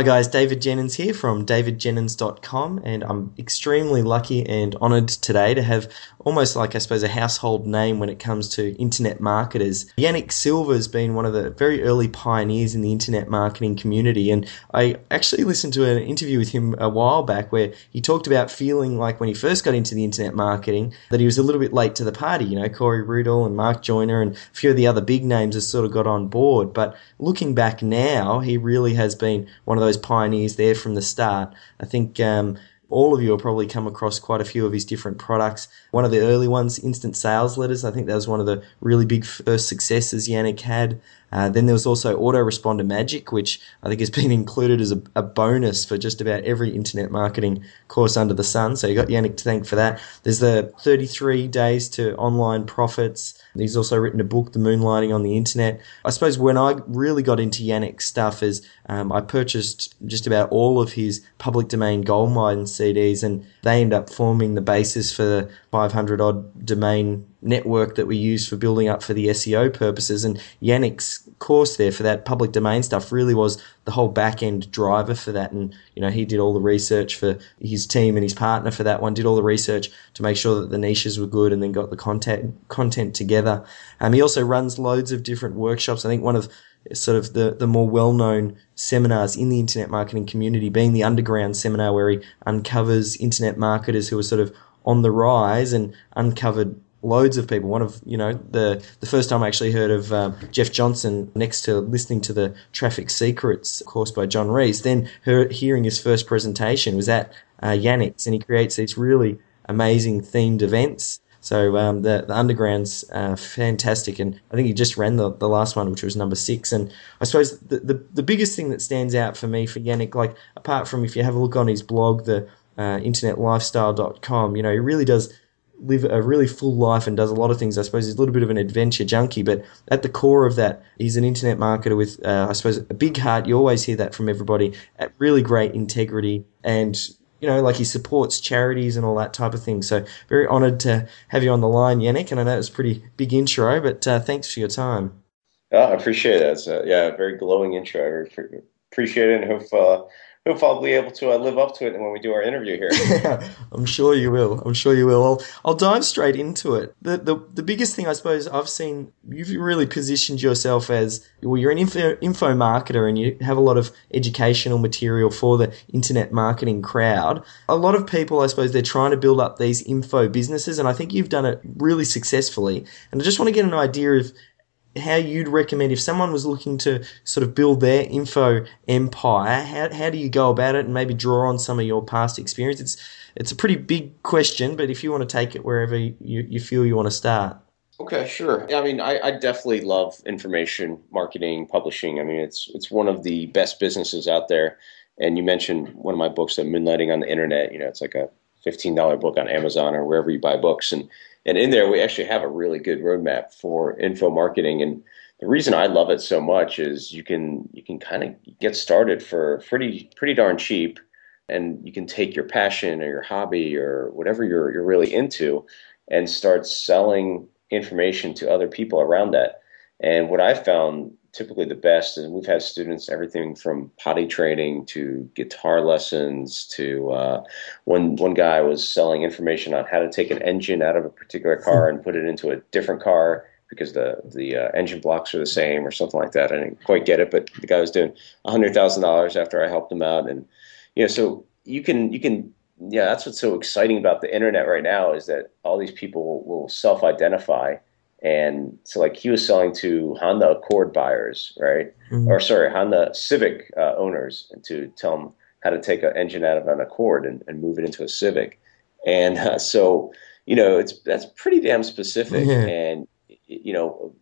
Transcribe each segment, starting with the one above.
Hi guys, David Jenyns here from davidjenyns.com, and I'm extremely lucky and honoured today to have almost like, I suppose, a household name when it comes to internet marketers. Yanik Silver has been one of the very early pioneers in the internet marketing community, and I actually listened to an interview with him a while back where he talked about feeling like when he first got into the internet marketing that he was a little bit late to the party. Corey Rudel and Mark Joyner and a few of the other big names have sort of got on board, but looking back now, he really has been one of those pioneers there from the start. I think all of you have probably come across quite a few of his different products. One of the early ones, instant sales letters. I think that was one of the really big first successes Yanik had. Then there was also Autoresponder Magic, which I think has been included as a bonus for just about every internet marketing course under the sun. So you got Yanik to thank for that. There's the 33 Days to Online Profits. He's also written a book, The Moonlighting on the Internet. I suppose when I really got into Yanik's stuff is I purchased just about all of his public domain goldmine CDs, and they end up forming the basis for the 500 odd domain network that we use for building up for the SEO purposes. And Yanik's course there for that public domain stuff really was the whole back end driver for that. And he did all the research for his team, and his partner for that one did all the research to make sure that the niches were good, and then got the content together. He also runs loads of different workshops. I think one of sort of the more well-known seminars in the internet marketing community being the Underground seminar, where he uncovers internet marketers who are sort of on the rise, and uncovered loads of people. One of the first time I actually heard of Jeff Johnson, next to listening to the Traffic Secrets course by John Rees, then hearing his first presentation was at Yanik's, and he creates these really amazing themed events. So the Underground's fantastic, and I think he just ran the last one, which was number 6. And I suppose the biggest thing that stands out for me for Yanik, like apart from if you have a look on his blog, the internetlifestyle.com, he really does live a really full life and does a lot of things. I suppose he's a little bit of an adventure junkie, but at the core of that, he's an internet marketer with, I suppose, a big heart. You always hear that from everybody, at really great integrity, and like he supports charities and all that type of thing. So very honoured to have you on the line, Yannick, and I know it was a pretty big intro, but thanks for your time. Oh, I appreciate it. It's a very glowing intro. Appreciate it, and hope I'll be able to live up to it when we do our interview here. I'm sure you will. I'm sure you will. I'll dive straight into it. The biggest thing I suppose I've seen, you've really positioned yourself as, well, you're an info marketer, and you have a lot of educational material for the internet marketing crowd. A lot of people, I suppose, they're trying to build up these info businesses, and I think you've done it really successfully. And I just want to get an idea of how you'd recommend if someone was looking to sort of build their info empire. How do you go about it, and maybe draw on some of your past experience? It's a pretty big question, but if you want to take it wherever you feel you want to start. Okay, sure. Yeah, I mean, I definitely love information marketing, publishing. I mean, it's one of the best businesses out there. And you mentioned one of my books, The Moonlighting on the Internet. It's like a $15 book on Amazon or wherever you buy books. And in there, we actually have a really good roadmap for info marketing. And the reason I love it so much is you can kind of get started for pretty darn cheap, and you can take your passion or your hobby or whatever you're really into, and start selling information to other people around that. And what I found typically the best is we've had students everything from potty training to guitar lessons to one guy was selling information on how to take an engine out of a particular car and put it into a different car because the engine blocks are the same or something like that. I didn't quite get it, but the guy was doing $100,000 after I helped him out. And so you can yeah, that's what's so exciting about the internet right now, is that all these people will self-identify. And so, like, he was selling to Honda Accord buyers, right? Mm. Or sorry, Honda Civic owners, and to tell them how to take an engine out of an Accord and move it into a Civic. And that's pretty damn specific. Yeah. And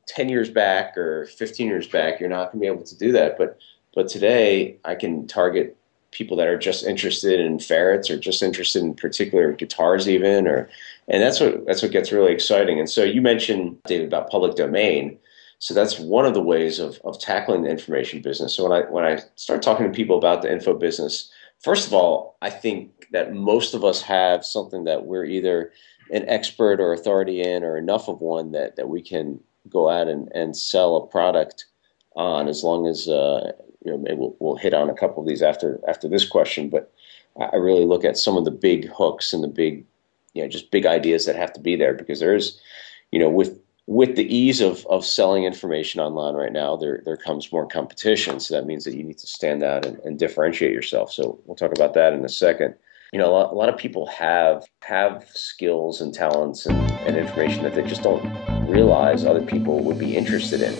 10 years back or 15 years back, you're not going to be able to do that. But today, I can target people that are just interested in ferrets, or just interested in particular guitars even, and that's what gets really exciting. And so you mentioned, David, about public domain. So that's one of the ways of tackling the information business. So when I start talking to people about the info business, first of all, I think that most of us have something that we're either an expert or authority in, or enough of one that we can go out and sell a product on, as long as maybe we'll hit on a couple of these after this question, but I really look at some of the big hooks and the big, just big ideas that have to be there because there is, with the ease of selling information online right now, there comes more competition. So that means that you need to stand out and differentiate yourself. So we'll talk about that in a second. A lot of people have skills and talents and information that they just don't realize other people would be interested in.